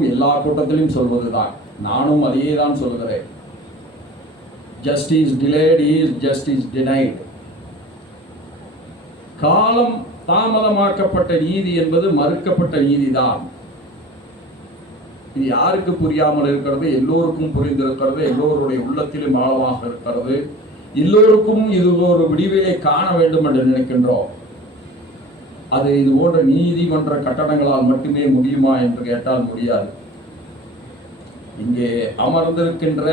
எப்பொழுதும் எல்லா கூட்டத்திலும் சொல்வதுதான். நானும் அதையே தான் சொல்கிறேன் justice delayed is justice denied காலம் தாமதமாக்கப்பட்ட நீதி என்பது மறுக்கப்பட்ட நீதிதான். இது யாருக்கு புரியாமல் இருக்கிறது? எல்லோருக்கும் புரிந்திருக்கிறது. எல்லோருடைய உள்ளத்திலும் ஆழமாக இருக்கிறது. எல்லோருக்கும் இது ஒரு விடிவிலை காண வேண்டும் என்று நினைக்கின்றோம். அது இது போன்ற நீதிமன்ற கட்டடங்களால் மட்டுமே முடியுமா என்று கேட்டால் முடியாது. இங்கே அமர்ந்திருக்கின்ற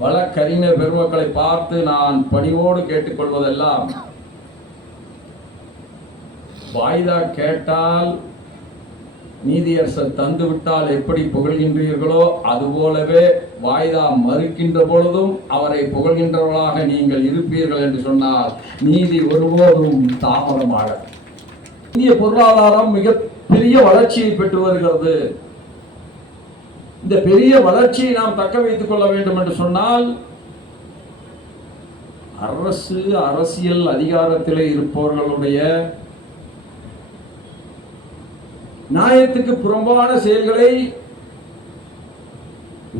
வழக்கறிஞர் பெருமக்களை பார்த்து நான் பணிவோடு கேட்டுக்கொள்வதெல்லாம் வாய்தா கேட்டால் நீதியரசர் தந்து விட்டால் எப்படி புகழ்கின்றீர்களோ அதுபோலவே வாய்தா மறுக்கின்ற பொழுதும் அவரை புகழ்கின்றவர்களாக நீங்கள் இருப்பீர்கள் என்று சொன்னால் நீதி ஒருபோதும் தாமதமாக இந்திய பொருளாதாரம் மிக பெரிய வளர்ச்சியை பெற்று வருகிறது. இந்த பெரிய வளர்ச்சியை நாம் தக்க வைத்துக் கொள்ள வேண்டும் என்று சொன்னால் அரசு அரசியல் அதிகாரத்தில் இருப்பவர்களுடைய நியாயத்துக்கு புறம்பான செயல்களை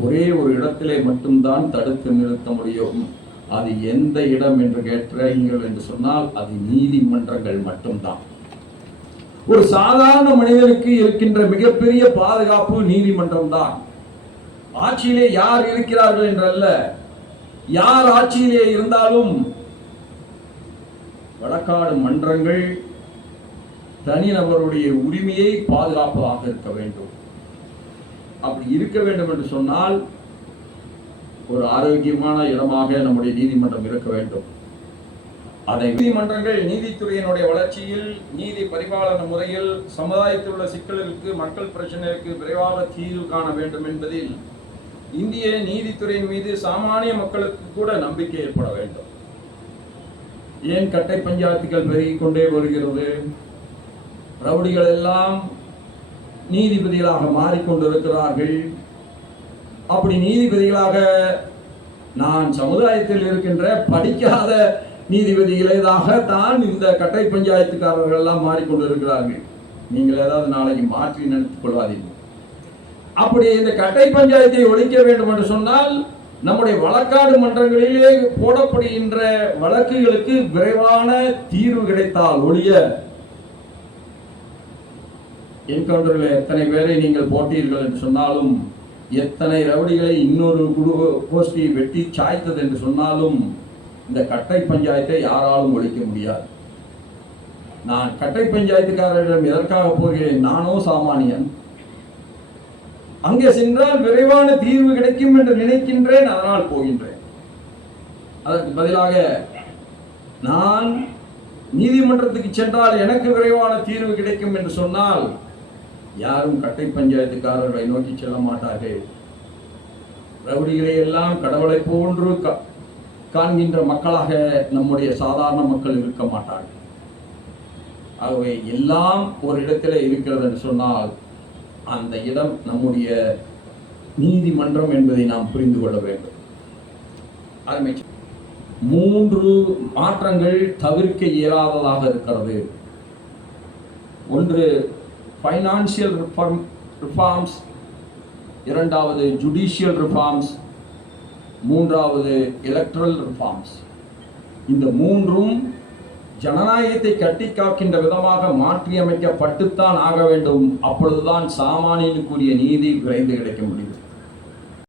ஒரே ஒரு இடத்திலே மட்டும்தான் தடுத்து நிறுத்த முடியும். அது எந்த இடம் என்று கேட்டீர்கள் என்று சொன்னால் அது நீதிமன்றங்கள் மட்டும்தான். ஒரு சாதாரண மனிதனுக்கு இருக்கின்ற மிகப்பெரிய பாதுகாப்பு நீதிமன்றம் தான். ஆட்சியிலே யார் இருக்கிறார்கள் என்றல்ல. யார் ஆட்சியிலே இருந்தாலும் வடக்காடு மன்றங்கள் தனிநபருடைய உரிமையை பாதுகாப்பாக இருக்க வேண்டும். அப்படி இருக்க வேண்டும் என்று சொன்னால் ஒரு ஆரோக்கியமான இடமாக நம்முடைய நீதிமன்றம் இருக்க வேண்டும். அதை நீதிமன்றங்கள் நீதித்துறையினுடைய வளர்ச்சியில் நீதி பரிபாலன முறையில் சமுதாயத்தில் உள்ள சிக்கல்களுக்கு மக்கள் பிரச்சனைகளுக்கு விரைவாக தீர்வு காண வேண்டும் என்பதில் இந்திய நீதித்துறையின் மீது சாமானிய மக்களுக்கு கூட நம்பிக்கை ஏற்பட வேண்டும். ஏன் கட்டை பஞ்சாயத்துகள் பெருகிக் கொண்டே வருகிறது? ரவுடிகள் எல்லாம் நீதிபதிகளாக மாறிக்கொண்டிருக்கிறார்கள். அப்படி நீதிபதிகளாக நான் சமுதாயத்தில் இருக்கின்ற படிக்காத நீதிபதிகளாக தான் இந்த கட்டை பஞ்சாயத்துக்காரர்கள் எல்லாம் மாறிக்கொண்டிருக்கிறார்கள். நீங்கள் ஏதாவது நாளைக்கு மாற்றி நினைத்துக் கொள்வாதீர்கள் அப்படி இந்த கட்டை பஞ்சாயத்தை ஒழிக்க வேண்டும் என்று சொன்னால் நம்முடைய வழக்காடு மன்றங்களிலே போடப்படுகின்ற வழக்குகளுக்கு விரைவான தீர்வு கிடைத்தால் ஒழிய என்கவுண்டரில் எத்தனை பேரை நீங்கள் போட்டீர்கள் என்று சொன்னாலும் எத்தனை ரவுடிகளை இன்னொரு குழு கோஷ்டியை வெட்டி சாய்த்தது என்று சொன்னாலும் இந்த கட்டை பஞ்சாயத்தை யாராலும் ஒழிக்க முடியாது. நான் கட்டை பஞ்சாயத்துக்காரரிடம் எதற்காக போகிறேன்? நானோ சாமானியன். அங்கே சென்றால் விரைவான தீர்வு கிடைக்கும் என்று நினைக்கின்றேன் அதனால் போகின்றேன். அதற்கு பதிலாக நான் நீதிமன்றத்துக்கு சென்றால் எனக்கு விரைவான தீர்வு கிடைக்கும் என்று சொன்னால் யாரும் கட்டை பஞ்சாயத்துக்காரர்களை நோக்கி செல்ல மாட்டார்கள். ரவுடிகளை எல்லாம் கடவுளை போன்று காண்கின்ற மக்களாக நம்முடைய சாதாரண மக்கள் இருக்க மாட்டார்கள். ஆகவே எல்லாம் ஒரு இடத்துல இருக்கிறது என்று சொன்னால் அந்த இடம் நம்முடைய நீதிமன்றம் என்பதை நாம் புரிந்து கொள்ள வேண்டும். அருமை மூன்று மாற்றங்கள் தவிர்க்க இயலாததாக இருக்கிறது. ஒன்று ஃபைனான்சியல் ரிஃபார்ம் ரிஃபார்ம்ஸ் இரண்டாவது ஜுடிஷியல் ரிஃபார்ம்ஸ் மூன்றாவது எலக்ட்ரல் ரிஃபார்ம்ஸ் இந்த மூன்றும் ஜனநாயகத்தை கட்டி காக்கின்ற விதமாக மாற்றியமைக்கப்பட்டுத்தான் ஆக வேண்டும். அப்பொழுதுதான் சாமானியனுக்குரிய நீதி விரைந்து கிடைக்க முடியும்.